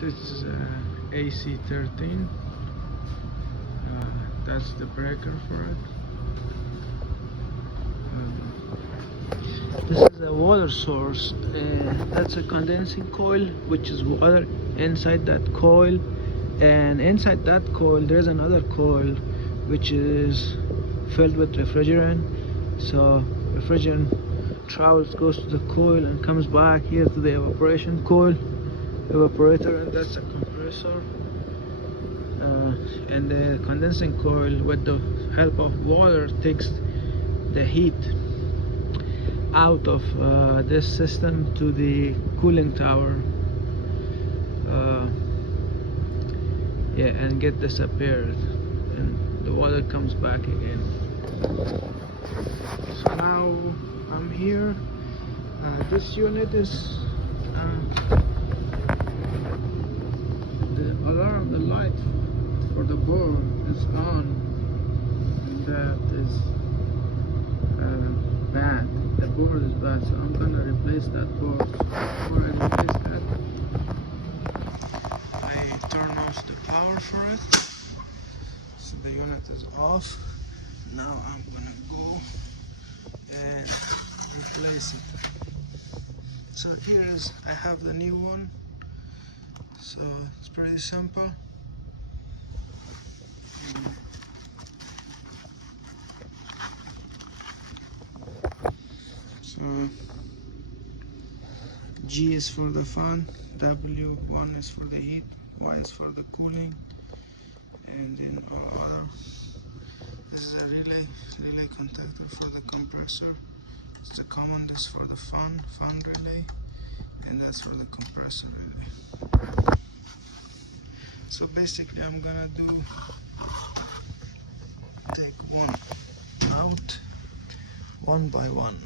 This is AC13. That's the breaker for it. This is a water source. That's a condensing coil, which is water inside that coil, and inside that coil there's another coil which is filled with refrigerant. So refrigerant travels, goes to the coil and comes back here to the evaporation coil, evaporator, and that's a compressor. And the condensing coil, with the help of water, takes the heat out of this system to the cooling tower, and get disappeared, and the water comes back again. So now I'm here. This unit is the alarm, the light for the board is on, and that is bad. The board is bad, so I'm gonna replace that board. Before I replace that, I turn off the power for it. So the unit is off. Now I'm gonna go and replace it. So here is, I have the new one. So it's pretty simple. So G is for the fan, W1 is for the heat, Y is for the cooling, and then all other. This is a relay contactor for the compressor. It's the common, this for the fan relay, and that's for the compressor relay. So basically I'm gonna take one out, one by one.